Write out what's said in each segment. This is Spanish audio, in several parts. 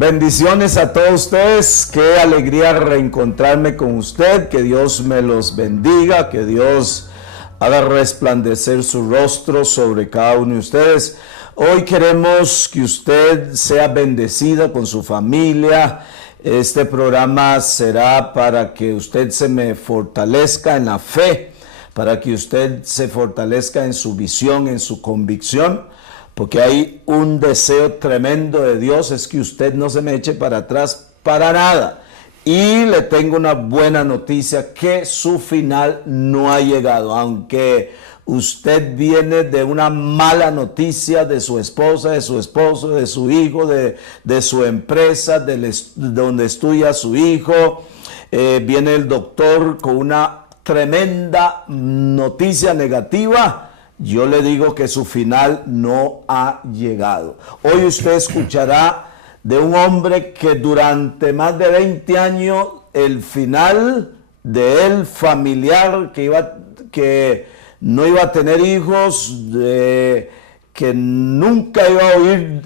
Bendiciones a todos ustedes, qué alegría reencontrarme con usted, que Dios me los bendiga, que Dios haga resplandecer su rostro sobre cada uno de ustedes. Hoy queremos que usted sea bendecido con su familia. Este programa será para que usted se me fortalezca en la fe, para que usted se fortalezca en su visión, en su convicción. Porque hay un deseo tremendo de Dios, es que usted no se me eche para atrás para nada. Y le tengo una buena noticia, que su final no ha llegado. Aunque usted viene de una mala noticia de su esposa, de su esposo, de su hijo, de su empresa, donde estudia su hijo. Viene el doctor con una tremenda noticia negativa. Yo le digo que su final no ha llegado. Hoy usted escuchará de un hombre que durante más de 20 años, el final de él familiar, que no iba a tener hijos, que nunca iba a oír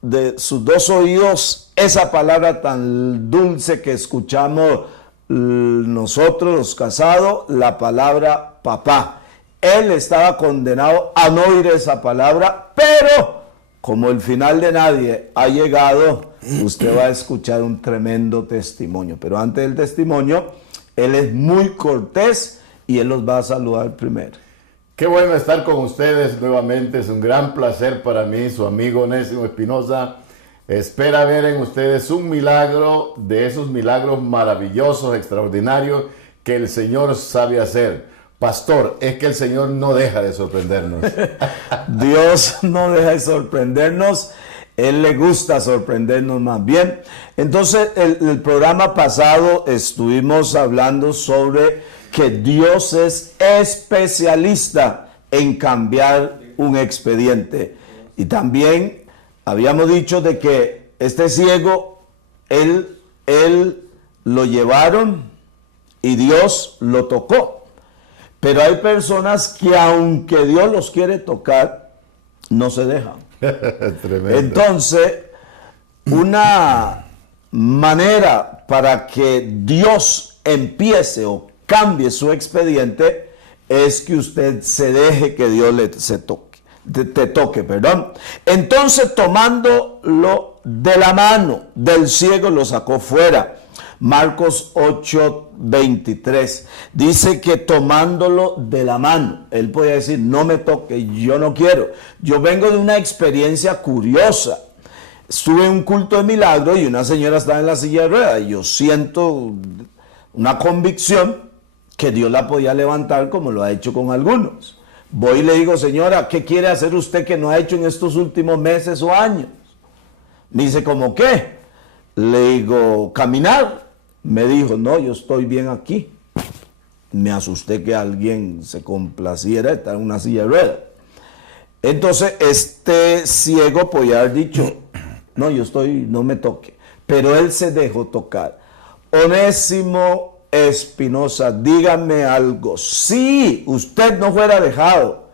de sus dos oídos esa palabra tan dulce que escuchamos nosotros los casados, la palabra papá. Él estaba condenado a no oír esa palabra, pero como el final de nadie ha llegado, usted va a escuchar un tremendo testimonio. Pero antes del testimonio, él es muy cortés y él los va a saludar primero. Qué bueno estar con ustedes nuevamente, es un gran placer para mí, su amigo Onésimo Espinosa. Espera ver en ustedes un milagro, de esos milagros maravillosos, extraordinarios, que el Señor sabe hacer. Pastor, es que el Señor no deja de sorprendernos. Dios no deja de sorprendernos. Él le gusta sorprendernos más bien. Entonces, el programa pasado estuvimos hablando sobre que Dios es especialista en cambiar un expediente. Y también habíamos dicho de que este ciego, él lo llevaron y Dios lo tocó. Pero hay personas que aunque Dios los quiere tocar, no se dejan. Tremendo. Entonces, una manera para que Dios empiece o cambie su expediente es que usted se deje que Dios te toque. Entonces, tomándolo de la mano del ciego, lo sacó fuera. Marcos 8:23 dice que tomándolo de la mano, él podía decir, no me toque, yo no quiero. Yo vengo de una experiencia curiosa. Estuve en un culto de milagro y una señora estaba en la silla de ruedas y yo siento una convicción que Dios la podía levantar como lo ha hecho con algunos. Voy y le digo, señora, ¿qué quiere hacer usted que no ha hecho en estos últimos meses o años? Me dice, ¿cómo qué? Le digo, caminar. Me dijo, no, yo estoy bien aquí. Me asusté que alguien se complaciera de estar en una silla de ruedas. Entonces, este ciego podía haber dicho, no, no me toque. Pero él se dejó tocar. Onésimo Espinosa, dígame algo. Si usted no fuera dejado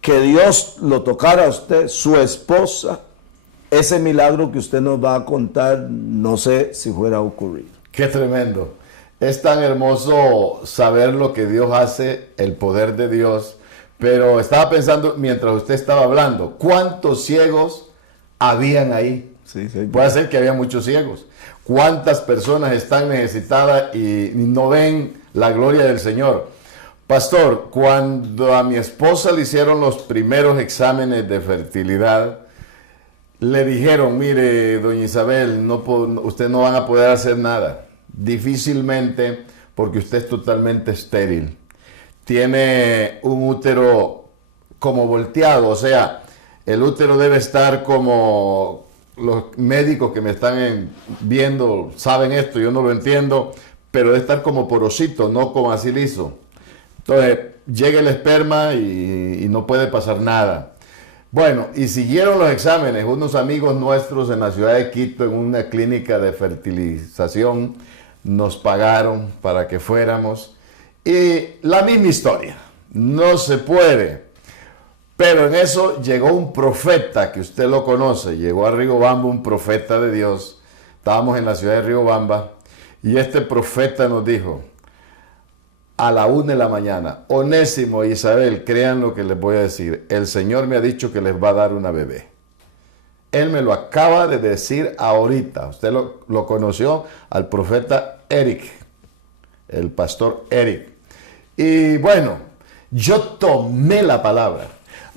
que Dios lo tocara a usted, su esposa, ese milagro que usted nos va a contar, no sé si fuera a ocurrir. Qué tremendo. Es tan hermoso saber lo que Dios hace, el poder de Dios. Pero estaba pensando, mientras usted estaba hablando, ¿cuántos ciegos habían ahí? Sí, puede ser que había muchos ciegos. ¿Cuántas personas están necesitadas y no ven la gloria del Señor? Pastor, cuando a mi esposa le hicieron los primeros exámenes de fertilidad, le dijeron, mire, doña Isabel, usted no van a poder hacer nada. Difícilmente, porque usted es totalmente estéril. Tiene un útero como volteado, o sea, el útero debe estar como los médicos que me están viendo saben esto, yo no lo entiendo, pero debe estar como porosito, no como así liso. Entonces, llega el esperma y no puede pasar nada. Bueno, y siguieron los exámenes. Unos amigos nuestros en la ciudad de Quito, en una clínica de fertilización, nos pagaron para que fuéramos. Y la misma historia. No se puede. Pero en eso llegó un profeta, que usted lo conoce, llegó a Riobamba un profeta de Dios. Estábamos en la ciudad de Riobamba y este profeta nos dijo a la 1 de la mañana, Onésimo e Isabel, crean lo que les voy a decir, el Señor me ha dicho que les va a dar una bebé. Él me lo acaba de decir ahorita. Usted lo conoció al profeta Eric, el pastor Eric. Y bueno, yo tomé la palabra.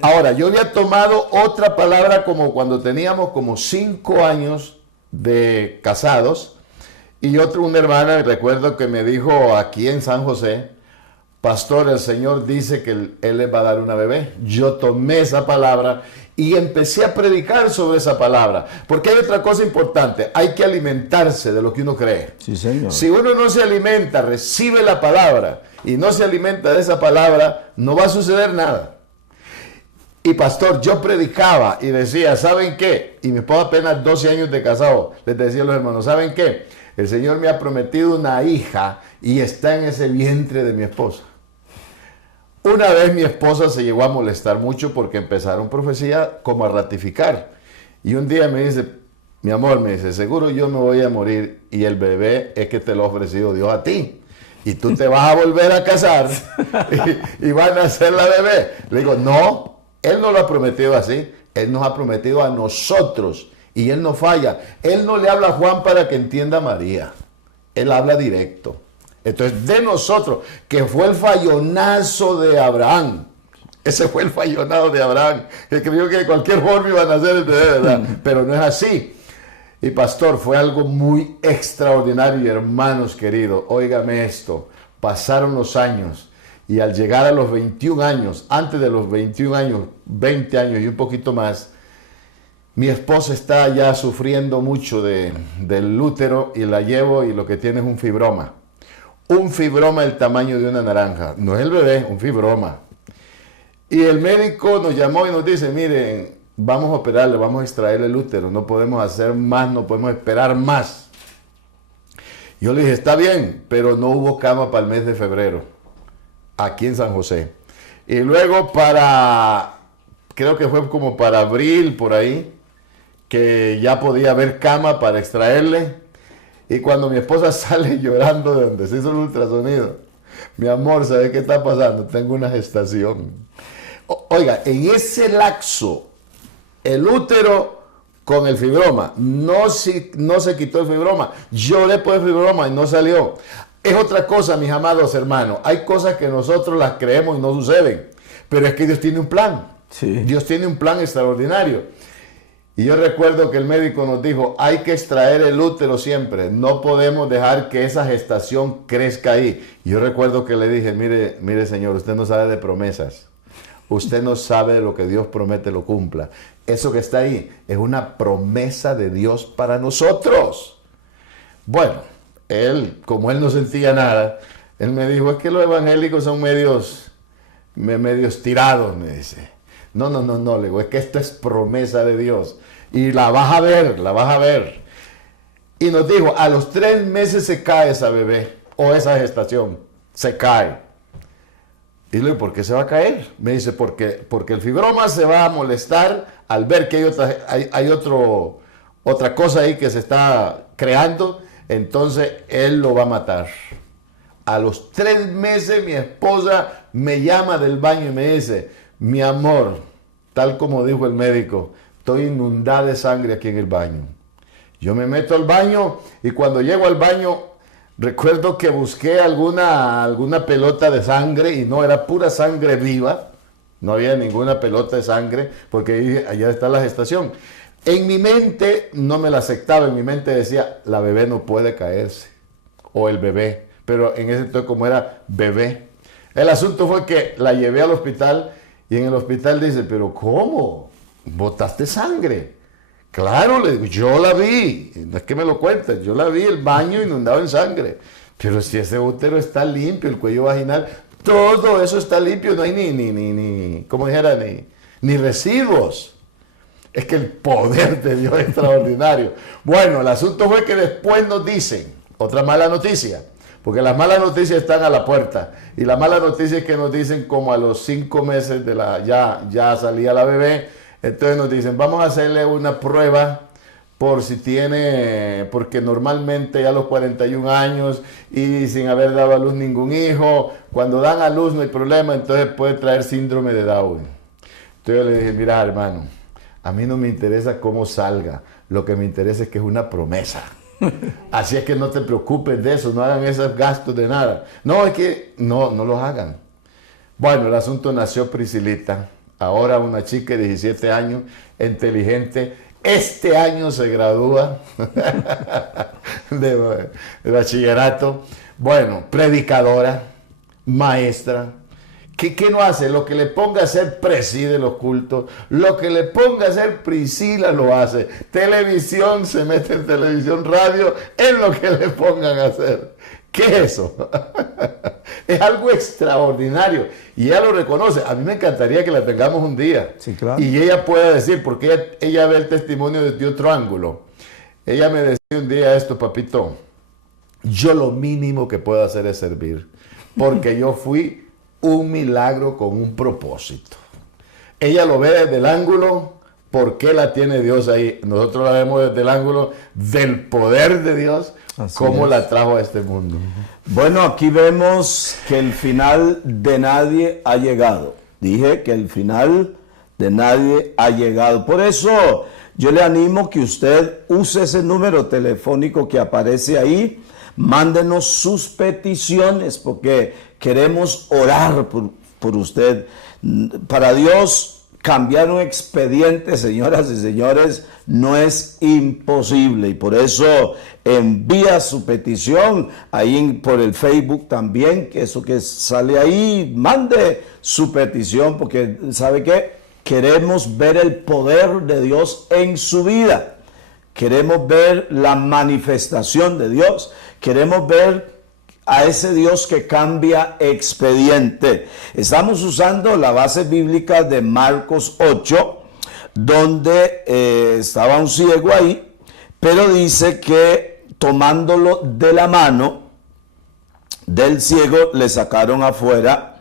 Ahora, yo había tomado otra palabra como cuando teníamos como 5 años de casados. Y una hermana, recuerdo que me dijo aquí en San José, pastor, el Señor dice que Él les va a dar una bebé. Yo tomé esa palabra y empecé a predicar sobre esa palabra. Porque hay otra cosa importante, hay que alimentarse de lo que uno cree. Sí, señor. Si uno no se alimenta, recibe la palabra y no se alimenta de esa palabra, no va a suceder nada. Y pastor, yo predicaba y decía, ¿saben qué? Y mi esposa apenas 12 años de casado, les decía a los hermanos, ¿saben qué? El Señor me ha prometido una hija y está en ese vientre de mi esposa. Una vez mi esposa se llegó a molestar mucho porque empezaron profecías como a ratificar. Y un día me dice, mi amor, me dice, seguro yo me voy a morir y el bebé es que te lo ha ofrecido Dios a ti. Y tú te vas a volver a casar y van a nacer la bebé. Le digo, no, Él no lo ha prometido así. Él nos ha prometido a nosotros y Él no falla. Él no le habla a Juan para que entienda a María. Él habla directo. Entonces, de nosotros, que fue el fallonazo de Abraham. Ese fue el fallonado de Abraham, que creyó que de cualquier forma iba a nacer el bebé, ¿verdad? Pero no es así. Y pastor, fue algo muy extraordinario. Y hermanos queridos, óigame esto, pasaron los años y al llegar a los 21 años, antes de los 21 años, 20 años y un poquito más, mi esposa está ya sufriendo mucho del útero y la llevo y lo que tiene es un fibroma. Un fibroma del tamaño de una naranja. No es el bebé, un fibroma. Y el médico nos llamó y nos dice, miren, vamos a operarle, vamos a extraer el útero, no podemos hacer más, no podemos esperar más. Yo le dije, está bien, pero no hubo cama para el mes de febrero, aquí en San José. Y luego creo que fue como para abril, por ahí, que ya podía haber cama para extraerle. Y cuando mi esposa sale llorando de donde se hizo el ultrasonido, mi amor, ¿sabe qué está pasando? Tengo una gestación. Oiga, en ese lapso, el útero con el fibroma, no se quitó el fibroma. Lloré por el fibroma y no salió. Es otra cosa, mis amados hermanos. Hay cosas que nosotros las creemos y no suceden. Pero es que Dios tiene un plan. Sí. Dios tiene un plan extraordinario. Y yo recuerdo que el médico nos dijo, hay que extraer el útero siempre, no podemos dejar que esa gestación crezca ahí. Y yo recuerdo que le dije, mire señor, usted no sabe de promesas, usted no sabe de lo que Dios promete lo cumpla. Eso que está ahí es una promesa de Dios para nosotros. Bueno, como él no sentía nada, él me dijo, es que los evangélicos son medios tirados, me dice. No, le digo, es que esto es promesa de Dios. Y la vas a ver. Y nos dijo, a los 3 meses se cae esa bebé, o esa gestación, se cae. Y le digo, ¿por qué se va a caer? Me dice, porque el fibroma se va a molestar al ver que hay otra cosa ahí que se está creando, entonces él lo va a matar. A los 3 meses mi esposa me llama del baño y me dice, mi amor, tal como dijo el médico, estoy inundada de sangre aquí en el baño. Yo me meto al baño y cuando llego al baño recuerdo que busqué alguna pelota de sangre y no, era pura sangre viva. No había ninguna pelota de sangre porque dije, allá está la gestación. En mi mente no me la aceptaba, en mi mente decía, la bebé no puede caerse, o el bebé, pero en ese entonces como era bebé. El asunto fue que la llevé al hospital y en el hospital dice, pero ¿cómo? ¿Botaste sangre? Claro, le digo, yo la vi, no es que me lo cuentes, yo la vi, el baño inundado en sangre. Pero si ese útero está limpio, el cuello vaginal, todo eso está limpio, no hay ni residuos. Es que el poder de Dios es extraordinario. Bueno, el asunto fue que después nos dicen, otra mala noticia, Porque las malas noticias están a la puerta. Y la mala noticia es que nos dicen como a los 5 meses de ya salía la bebé. Entonces nos dicen, vamos a hacerle una prueba por si tiene, porque normalmente ya a los 41 años y sin haber dado a luz ningún hijo, cuando dan a luz no hay problema, entonces puede traer síndrome de Down. Entonces yo le dije, mira hermano, a mí no me interesa cómo salga, lo que me interesa es que es una promesa. Así es que no te preocupes de eso, no hagan esos gastos de nada. No, es que no los hagan. Bueno, el asunto nació Priscilita, ahora una chica de 17 años, inteligente. Este año se gradúa de bachillerato. Bueno, predicadora, maestra. ¿Qué no hace? Lo que le ponga a hacer preside los cultos. Lo que le ponga a hacer Priscila lo hace. Televisión, se mete en televisión, radio, en lo que le pongan a hacer. ¿Qué es eso? Es algo extraordinario. Y ella lo reconoce. A mí me encantaría que la tengamos un día. Sí, claro. Y ella pueda decir, porque ella ve el testimonio desde otro ángulo. Ella me decía un día esto, papito. Yo lo mínimo que puedo hacer es servir. Porque yo fui un milagro con un propósito. Ella lo ve desde el ángulo, ¿por qué la tiene Dios ahí? Nosotros la vemos desde el ángulo del poder de Dios, cómo la trajo a este mundo. Bueno, aquí vemos que el final de nadie ha llegado. Dije que el final de nadie ha llegado. Por eso yo le animo que usted use ese número telefónico que aparece ahí. Mándenos sus peticiones porque queremos orar por usted. Para Dios, cambiar un expediente, señoras y señores, no es imposible. Y por eso envía su petición ahí por el Facebook también, que eso que sale ahí, mande su petición porque ¿sabe qué? Queremos ver el poder de Dios en su vida. Queremos ver la manifestación de Dios. Queremos ver a ese Dios que cambia expediente. Estamos usando la base bíblica de Marcos 8, donde estaba un ciego ahí, pero dice que tomándolo de la mano del ciego le sacaron afuera.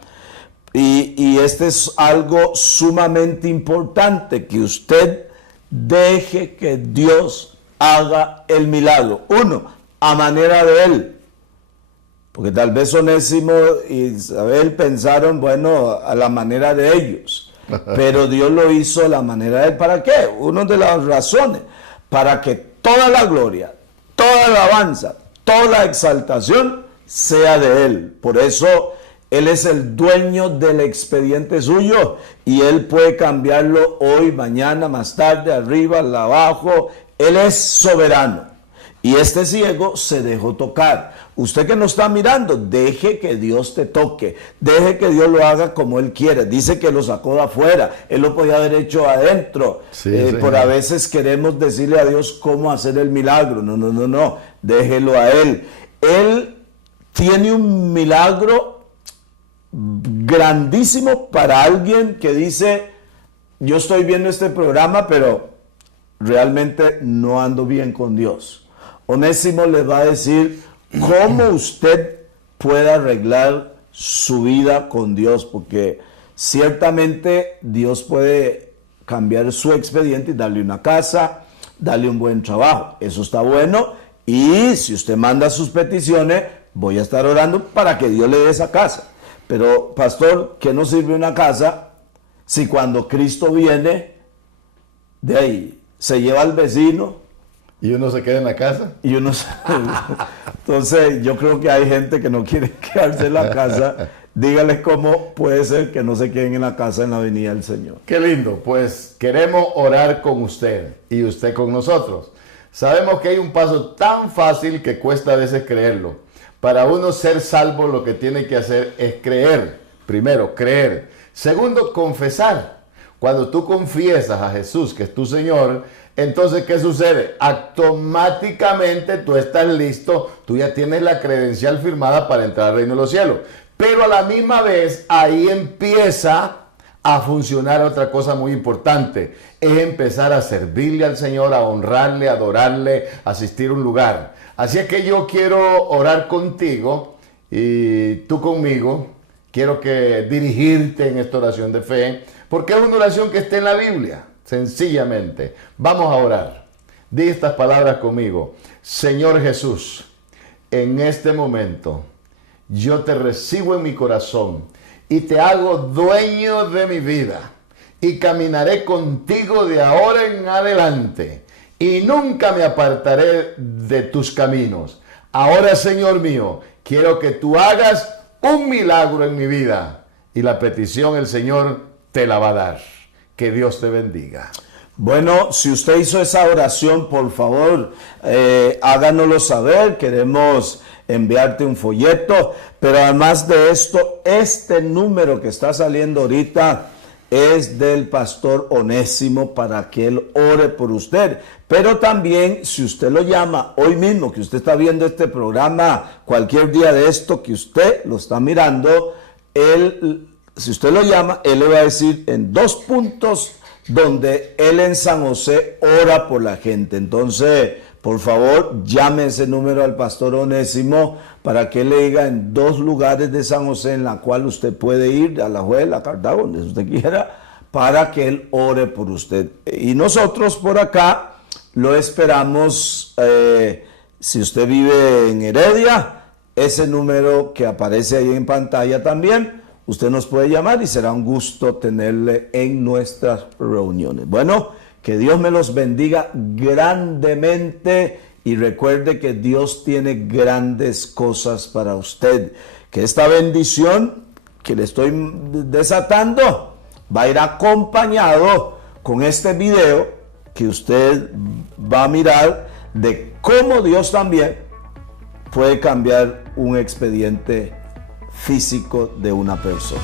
Y este es algo sumamente importante, que usted deje que Dios haga el milagro. Uno, a manera de él. Porque tal vez Onésimo y Isabel pensaron, bueno, a la manera de ellos. Pero Dios lo hizo a la manera de él. ¿Para qué? Una de las razones. Para que toda la gloria, toda la alabanza, toda la exaltación sea de él. Por eso él es el dueño del expediente suyo y él puede cambiarlo hoy, mañana, más tarde, arriba, abajo. Él es soberano. Y este ciego se dejó tocar. Usted que no está mirando, deje que Dios te toque. Deje que Dios lo haga como Él quiere. Dice que lo sacó de afuera. Él lo podía haber hecho adentro. Por a veces queremos decirle a Dios cómo hacer el milagro. No. Déjelo a Él. Él tiene un milagro grandísimo para alguien que dice, yo estoy viendo este programa, pero realmente no ando bien con Dios. Onésimo les va a decir cómo usted puede arreglar su vida con Dios, porque ciertamente Dios puede cambiar su expediente y darle una casa, darle un buen trabajo. Eso está bueno. Y si usted manda sus peticiones, voy a estar orando para que Dios le dé esa casa. Pero, pastor, ¿qué nos sirve una casa si cuando Cristo viene, de ahí se lleva al vecino? ¿Y uno se queda en la casa? Y uno Entonces, yo creo que hay gente que no quiere quedarse en la casa. Dígale cómo puede ser que no se queden en la casa en la venida del Señor. Qué lindo. Pues queremos orar con usted y usted con nosotros. Sabemos que hay un paso tan fácil que cuesta a veces creerlo. Para uno ser salvo, lo que tiene que hacer es creer. Primero, creer. Segundo, confesar. Cuando tú confiesas a Jesús, que es tu Señor, entonces, ¿qué sucede? Automáticamente tú estás listo, tú ya tienes la credencial firmada para entrar al reino de los cielos. Pero a la misma vez, ahí empieza a funcionar otra cosa muy importante. Es empezar a servirle al Señor, a honrarle, a adorarle, a asistir a un lugar. Así es que yo quiero orar contigo y tú conmigo, quiero que dirigirte en esta oración de fe, porque es una oración que está en la Biblia, sencillamente. Vamos a orar. Di estas palabras conmigo. Señor Jesús, en este momento yo te recibo en mi corazón y te hago dueño de mi vida y caminaré contigo de ahora en adelante y nunca me apartaré de tus caminos. Ahora, Señor mío, quiero que tú hagas un milagro en mi vida y la petición el Señor te la va a dar. Que Dios te bendiga. Bueno, si usted hizo esa oración, por favor, háganoslo saber. Queremos enviarte un folleto. Pero además de esto, este número que está saliendo ahorita es del pastor Onésimo para que él ore por usted. Pero también, si usted lo llama hoy mismo, que usted está viendo este programa, cualquier día de esto que usted lo está mirando, si usted lo llama, él le va a decir en 2 puntos donde él en San José ora por la gente. Entonces, por favor, llame ese número al pastor Onésimo para que él le diga en 2 lugares de San José en la cual usted puede ir, a la Juela, a Cartago, donde usted quiera, para que él ore por usted. Y nosotros por acá lo esperamos. Si usted vive en Heredia, ese número que aparece ahí en pantalla también, usted nos puede llamar y será un gusto tenerle en nuestras reuniones. Bueno, que Dios me los bendiga grandemente y recuerde que Dios tiene grandes cosas para usted. Que esta bendición que le estoy desatando va a ir acompañado con este video que usted va a mirar de cómo Dios también puede cambiar un expediente físico de una persona.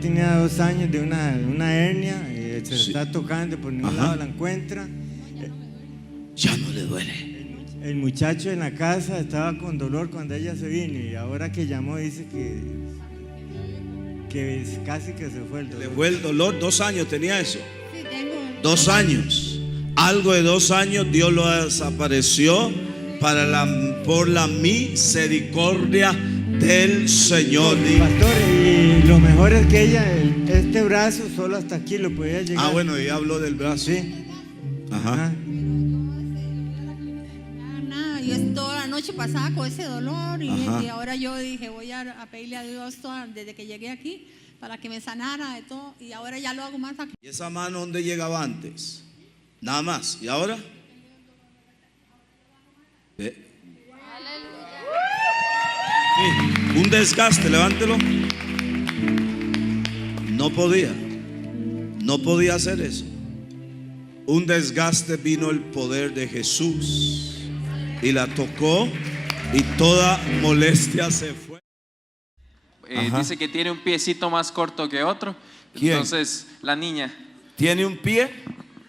Tenía 2 años de una hernia, se Sí. está tocando, por ningún Ajá. lado la encuentra. Ya no le duele. El muchacho en la casa estaba con dolor cuando ella se vino y ahora que llamó dice que casi que se fue el Le dolor. fue el dolor. 2 años tenía eso. Sí, tengo 2 años. Algo de 2 años Dios lo desapareció por la misericordia del Señor. Pastor, y lo mejor es que ella, este brazo solo hasta aquí lo podía llegar. Ah, bueno, ya habló del brazo. Sí. Ajá. Ajá. nada. Yo toda la noche pasaba con ese dolor Ajá. y ahora yo dije, voy a pedirle a Dios desde que llegué aquí para que me sanara de todo y ahora ya lo hago más aquí. ¿Y esa mano dónde llegaba antes? Nada más. ¿Y ahora? Ve. Sí, un desgaste, levántelo. No podía hacer eso. Un desgaste, vino el poder de Jesús y la tocó y toda molestia se fue. Ajá. Dice que tiene un piecito más corto que otro. ¿Quién? Entonces, la niña. ¿Tiene un pie?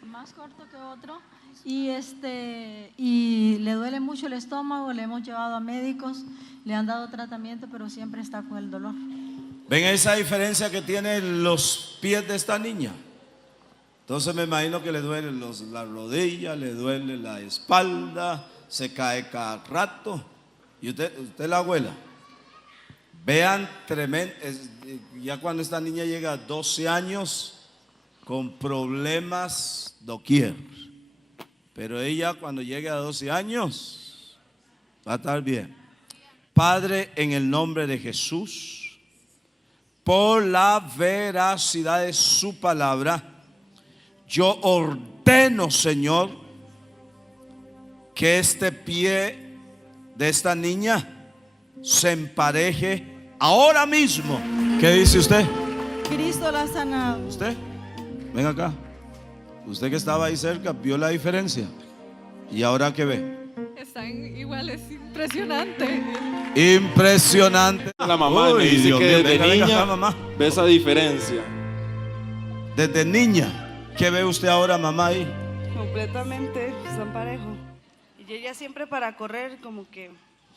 Más corto que otro y le duele mucho el estómago, le hemos llevado a médicos, le han dado tratamiento, pero siempre está con el dolor. ¿Ven esa diferencia que tienen los pies de esta niña? Entonces me imagino que le duelen las rodillas, le duele la espalda, se cae cada rato. ¿Y usted es la abuela? Vean, tremendo. Ya cuando esta niña llega a 12 años con problemas doquier. Pero ella cuando llegue a 12 años va a estar bien. Padre, en el nombre de Jesús, por la veracidad de su palabra, yo ordeno, Señor, que este pie de esta niña se empareje ahora mismo. ¿Qué dice usted? Cristo la ha sanado. ¿Usted? Ven acá. Usted que estaba ahí cerca, ¿vio la diferencia? ¿Y ahora qué ve? Están iguales, impresionante. Impresionante. La mamá me dice Dios que mío, desde venga, venga niña acá, mamá. ve esa diferencia. Desde niña, ¿qué ve usted ahora, mamá, ahí? Completamente, están parejos. Y ella siempre para correr como que...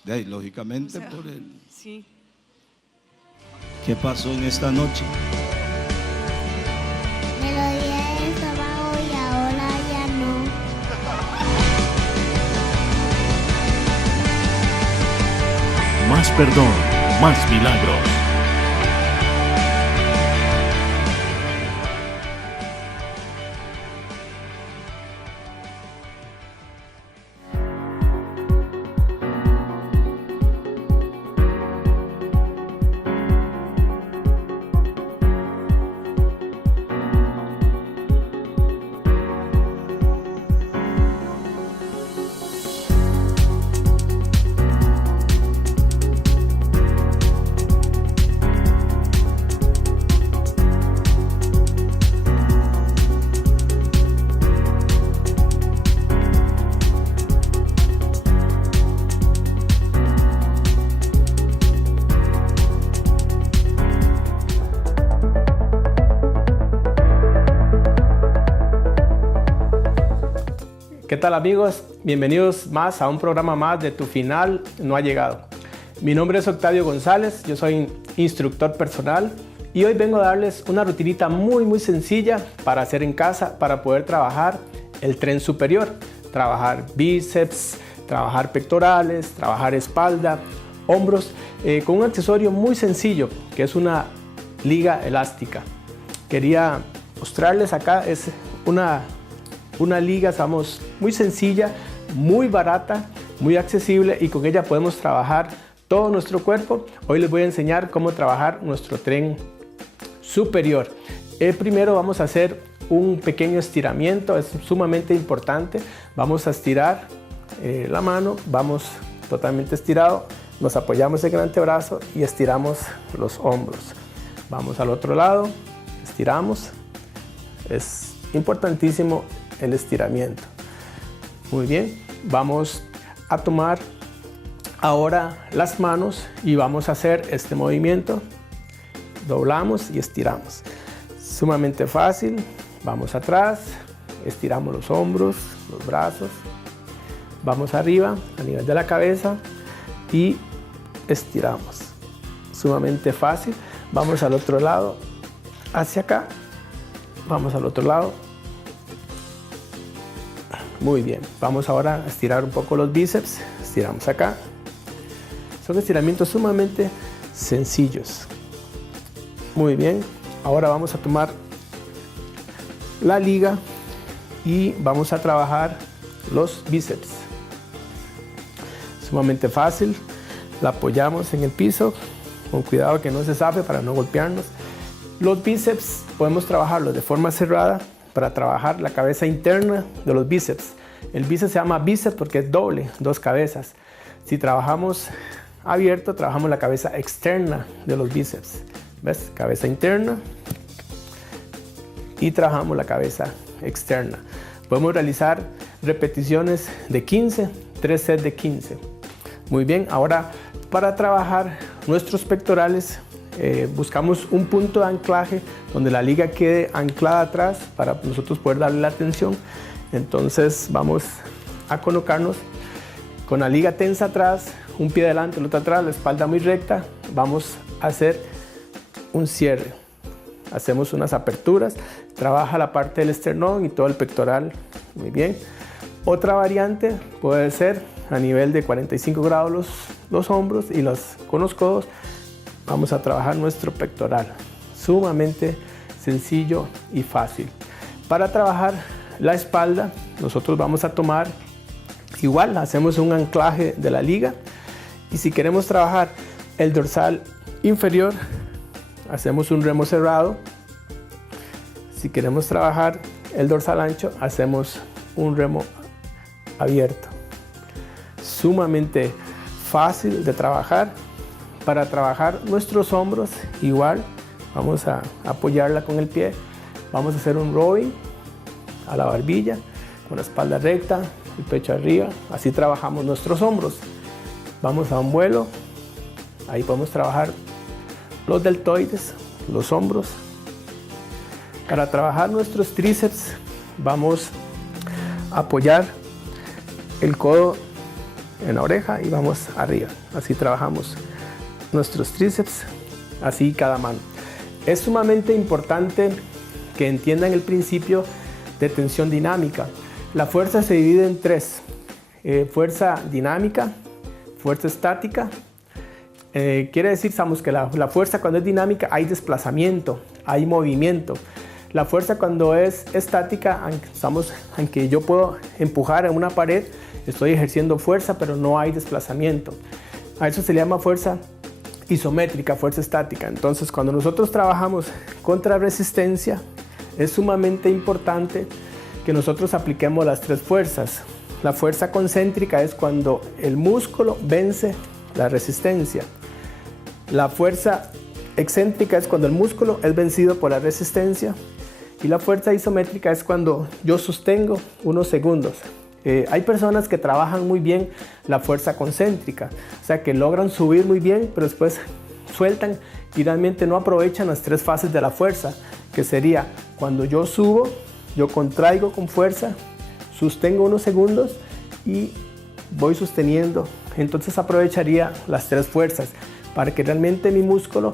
De ahí, lógicamente, O sea, por él. Sí. ¿Qué pasó en esta noche? Me lo di el estómago y ahora ya no. Más perdón, más milagros. ¿Qué tal, amigos? Bienvenidos más a un programa más de Tu Final No Ha Llegado. Mi nombre es Octavio González, yo soy instructor personal y hoy vengo a darles una rutinita muy sencilla para hacer en casa para poder trabajar el tren superior, trabajar bíceps, trabajar pectorales, trabajar espalda, hombros, con un accesorio muy sencillo que es una liga elástica. Quería mostrarles acá, es una liga, digamos, muy sencilla, muy barata, muy accesible y con ella podemos trabajar todo nuestro cuerpo. Hoy les voy a enseñar cómo trabajar nuestro tren superior. Primero vamos a hacer un pequeño estiramiento, es sumamente importante. Vamos a estirar la mano, vamos totalmente estirado, nos apoyamos en el antebrazo y estiramos los hombros. Vamos al otro lado, estiramos, es importantísimo el estiramiento. Muy bien, vamos a tomar ahora las manos y vamos a hacer este movimiento. Doblamos y estiramos. Sumamente fácil. Vamos atrás, estiramos los hombros, los brazos. Vamos arriba, a nivel de la cabeza y estiramos. Sumamente fácil. Vamos al otro lado, hacia acá. Vamos al otro lado. Muy bien, vamos ahora a estirar un poco los bíceps, estiramos acá. Son estiramientos sumamente sencillos. Muy bien, ahora vamos a tomar la liga y vamos a trabajar los bíceps. Sumamente fácil, la apoyamos en el piso, con cuidado que no se zafe para no golpearnos. Los bíceps podemos trabajarlos de forma cerrada, para trabajar la cabeza interna de los bíceps. El bíceps se llama bíceps porque es doble, dos cabezas. Si trabajamos abierto, trabajamos la cabeza externa de los bíceps. ¿Ves? Cabeza interna y trabajamos la cabeza externa. Podemos realizar repeticiones de 15, 3 sets de 15. Muy bien, ahora para trabajar nuestros pectorales, buscamos un punto de anclaje donde la liga quede anclada atrás para nosotros poder darle la tensión. Entonces vamos a colocarnos con la liga tensa atrás, un pie adelante, el otro atrás, la espalda muy recta. Vamos a hacer un cierre. Hacemos unas aperturas, trabaja la parte del esternón y todo el pectoral. Muy bien. Otra variante puede ser a nivel de 45 grados los hombros y con los codos. Vamos a trabajar nuestro pectoral, sumamente sencillo y fácil. Para trabajar la espalda, nosotros vamos a tomar, igual hacemos un anclaje de la liga y si queremos trabajar el dorsal inferior, hacemos un remo cerrado. Si queremos trabajar el dorsal ancho, hacemos un remo abierto. Sumamente fácil de trabajar. Para trabajar nuestros hombros, igual, vamos a apoyarla con el pie. Vamos a hacer un rowing a la barbilla, con la espalda recta, el pecho arriba. Así trabajamos nuestros hombros. Vamos a un vuelo. Ahí podemos trabajar los deltoides, los hombros. Para trabajar nuestros tríceps, vamos a apoyar el codo en la oreja y vamos arriba. Así trabajamos nuestros tríceps, así cada mano. Es sumamente importante que entiendan el principio de tensión dinámica. La fuerza se divide en tres: fuerza dinámica, fuerza estática. Quiere decir, Samus, que la fuerza cuando es dinámica hay desplazamiento, hay movimiento. La fuerza cuando es estática, aunque yo puedo empujar en una pared, estoy ejerciendo fuerza, pero no hay desplazamiento. A eso se le llama fuerza isométrica, fuerza estática. Entonces, cuando nosotros trabajamos contra resistencia, es sumamente importante que nosotros apliquemos las tres fuerzas. La fuerza concéntrica es cuando el músculo vence la resistencia. La fuerza excéntrica es cuando el músculo es vencido por la resistencia. Y la fuerza isométrica es cuando yo sostengo unos segundos. Hay personas que trabajan muy bien la fuerza concéntrica, o sea que logran subir muy bien, pero después sueltan y realmente no aprovechan las tres fases de la fuerza, que sería cuando yo subo, yo contraigo con fuerza, sostengo unos segundos y voy sosteniendo. Entonces aprovecharía las tres fuerzas para que realmente mi músculo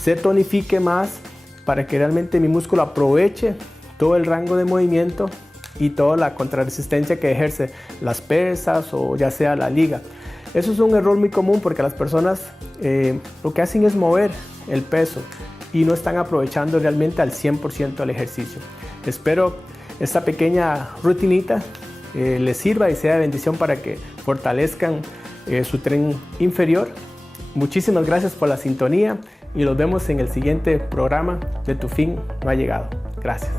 se tonifique más, para que realmente mi músculo aproveche todo el rango de movimiento y toda la contrarresistencia que ejerce las pesas o ya sea la liga. Eso es un error muy común porque las personas lo que hacen es mover el peso y no están aprovechando realmente al 100% el ejercicio. Espero esta pequeña rutinita les sirva y sea de bendición para que fortalezcan su tren inferior. Muchísimas gracias por la sintonía y los vemos en el siguiente programa de Tu Fin No Ha Llegado. Gracias.